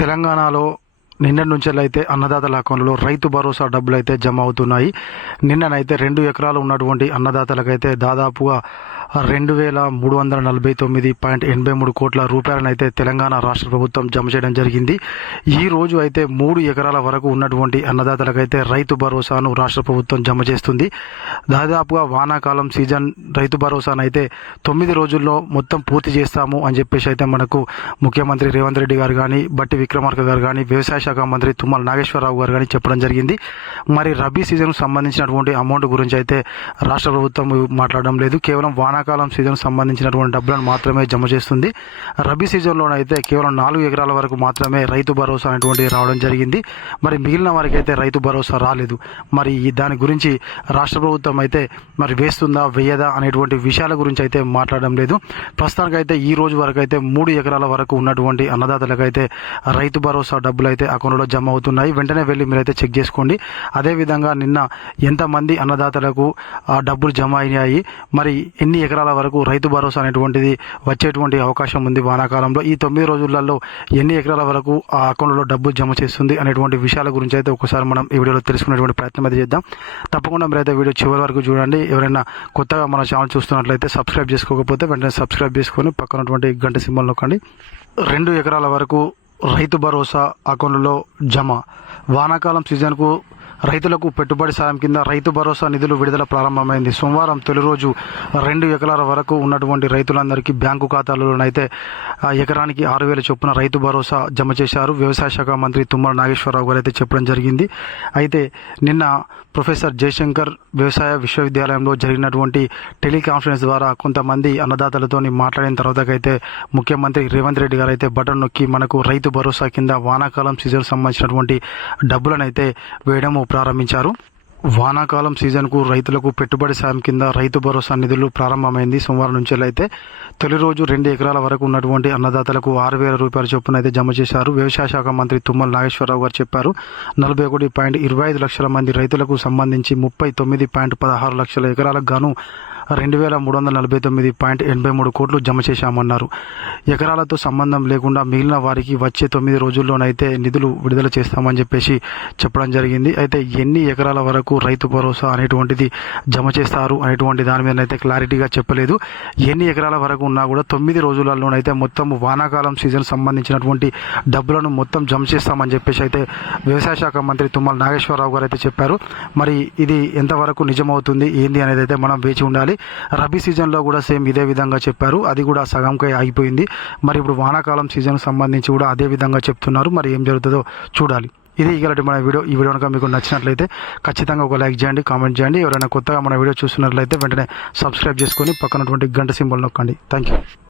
తెలంగాణలో నిన్నటి నుంచి అయితే అన్నదాతల అకౌంట్లో రైతు భరోసా డబ్బులు అయితే జమ అవుతున్నాయి. నిన్ననైతే 2 ఎకరాలు ఉన్నటువంటి అన్నదాతలకైతే దాదాపుగా 2,349.83 కోట్ల రూపాయలనైతే తెలంగాణ రాష్ట్ర ప్రభుత్వం జమ చేయడం జరిగింది. ఈ రోజు అయితే 3 ఎకరాల వరకు ఉన్నటువంటి అన్నదాతలకైతే రైతు భరోసాను రాష్ట్ర ప్రభుత్వం జమ చేస్తుంది. దాదాపుగా వానాకాలం సీజన్ రైతు భరోసానైతే 9 రోజుల్లో మొత్తం పూర్తి చేస్తాము అని చెప్పేసి అయితే మనకు ముఖ్యమంత్రి రేవంత్ రెడ్డి గారు కానీ, బట్టి విక్రమార్క గారు కానీ, వ్యవసాయ శాఖ మంత్రి తుమ్మల నాగేశ్వరరావు గారు కానీ చెప్పడం జరిగింది. మరి రబీ సీజన్కు సంబంధించినటువంటి అమౌంట్ గురించి అయితే రాష్ట్ర ప్రభుత్వం మాట్లాడడం లేదు. కేవలం వానాకాలం సీజన్ సంబంధించినటువంటి డబ్బులను మాత్రమే జమ చేస్తుంది. రబీ సీజన్లోనైతే కేవలం 4 ఎకరాల వరకు మాత్రమే రైతు భరోసా అనేటువంటిది రావడం జరిగింది. మరి మిగిలిన వారికి అయితే రైతు భరోసా రాలేదు. మరి దాని గురించి రాష్ట్ర ప్రభుత్వం అయితే మరి వేస్తుందా వేయదా అనేటువంటి విషయాల గురించి అయితే మాట్లాడడం లేదు. ప్రస్తుతానికైతే ఈ రోజు వరకు అయితే 3 ఎకరాల వరకు ఉన్నటువంటి అన్నదాతలకైతే రైతు భరోసా డబ్బులు అయితే అకౌంట్లో జమ అవుతున్నాయి. వెంటనే వెళ్ళి మీరైతే చెక్ చేసుకోండి. అదేవిధంగా నిన్న ఎంతమంది అన్నదాతలకు ఆ డబ్బులు జమ అయినాయి, మరి ఎన్ని ఎకరాల వరకు రైతు భరోసా అనేటువంటిది వచ్చేటువంటి అవకాశం ఉంది వానాకాలంలో, ఈ 9 రోజులలో ఎన్ని ఎకరాల వరకు ఆ అకౌంట్లో డబ్బులు జమ చేస్తుంది అనేటువంటి విషయాల గురించి అయితే ఒకసారి మనం ఈ వీడియోలో తెలుసుకునేటువంటి ప్రయత్నం అయితే చేద్దాం. తప్పకుండా మీరైతే వీడియో చివరి వరకు చూడండి. ఎవరైనా కొత్తగా మన ఛానల్ చూస్తున్నట్లయితే సబ్స్క్రైబ్ చేసుకోకపోతే వెంటనే సబ్స్క్రైబ్ చేసుకొని పక్కనటువంటి గంట సింబల్ నొక్కండి. 2 ఎకరాల వరకు రైతు భరోసా అకౌంట్లో జమ. వానాకాలం సీజన్కు రైతులకు పెట్టుబడి సాయం కింద రైతు భరోసా నిధులు విడుదల ప్రారంభమైంది. సోమవారం తొలి రోజు 2 ఎకరాల వరకు ఉన్నటువంటి రైతులందరికీ బ్యాంకు ఖాతాలోనైతే ఎకరానికి 6,000 చొప్పున రైతు భరోసా జమ చేశారు. వ్యవసాయ శాఖ మంత్రి తుమ్మల నాగేశ్వరరావు గారు అయితే చెప్పడం జరిగింది. అయితే నిన్న ప్రొఫెసర్ జయశంకర్ వ్యవసాయ విశ్వవిద్యాలయంలో జరిగినటువంటి టెలికాన్ఫరెన్స్ ద్వారా కొంతమంది అన్నదాతలతో మాట్లాడిన తర్వాతకైతే ముఖ్యమంత్రి రేవంత్ రెడ్డి గారు అయితే బటన్ నొక్కి మనకు రైతు భరోసా కింద వానాకాలం సీజన్ సంబంధించినటువంటి డబ్బులను అయితే వేయడం ప్రారంభించారు. వానాకాలం సీజన్కు రైతులకు పెట్టుబడి సాయం కింద రైతు భరోసా నిధులు ప్రారంభమైంది. సోమవారం నుంచి అయితే తొలి రోజు 2 ఎకరాల వరకు ఉన్నటువంటి అన్నదాతలకు 6,000 రూపాయల చొప్పున అయితే జమ చేశారు. వ్యవసాయ శాఖ మంత్రి తుమ్మల నాగేశ్వరరావు గారు చెప్పారు. 41.25 లక్షల మంది రైతులకు సంబంధించి 39.16 లక్షల ఎకరాలకు గాను 2,349.83 కోట్లు జమ చేశామన్నారు. ఎకరాలతో సంబంధం లేకుండా మిగిలిన వారికి వచ్చే 9 రోజుల్లోనైతే నిధులు విడుదల చేస్తామని చెప్పేసి చెప్పడం జరిగింది. అయితే ఎన్ని ఎకరాల వరకు రైతు భరోసా అనేటువంటిది జమ చేస్తారు అనేటువంటి దాని మీద అయితే క్లారిటీగా చెప్పలేదు. ఎన్ని ఎకరాల వరకు ఉన్నా కూడా 9 రోజులలోనైతే మొత్తం వానాకాలం సీజన్ సంబంధించినటువంటి డబ్బులను మొత్తం జమ చేస్తామని చెప్పేసి అయితే వ్యవసాయ శాఖ మంత్రి తుమ్మల నాగేశ్వరరావు గారు అయితే చెప్పారు. మరి ఇది ఎంతవరకు నిజమవుతుంది ఏంది అనేది అయితే మనం వేచి ఉండాలి. రబీ సీజన్లో కూడా సేమ్ ఇదే విధంగా చెప్పారు. అది కూడా సగంకై ఆగిపోయింది. మరి ఇప్పుడు వానాకాలం సీజన్కి సంబంధించి కూడా అదే విధంగా చెప్తున్నారు. మరి ఏం జరుగుతుందో చూడాలి. ఇది ఇలాంటి మన వీడియో. ఈ వీడియో కనుక మీకు నచ్చినట్లయితే ఖచ్చితంగా ఒక లైక్ చేయండి, కామెంట్ చేయండి. ఎవరైనా కొత్తగా మన వీడియో చూస్తున్నట్లయితే వెంటనే సబ్స్క్రైబ్ చేసుకొని పక్కనటువంటి గంట సింబల్ నొక్కండి. Thank you.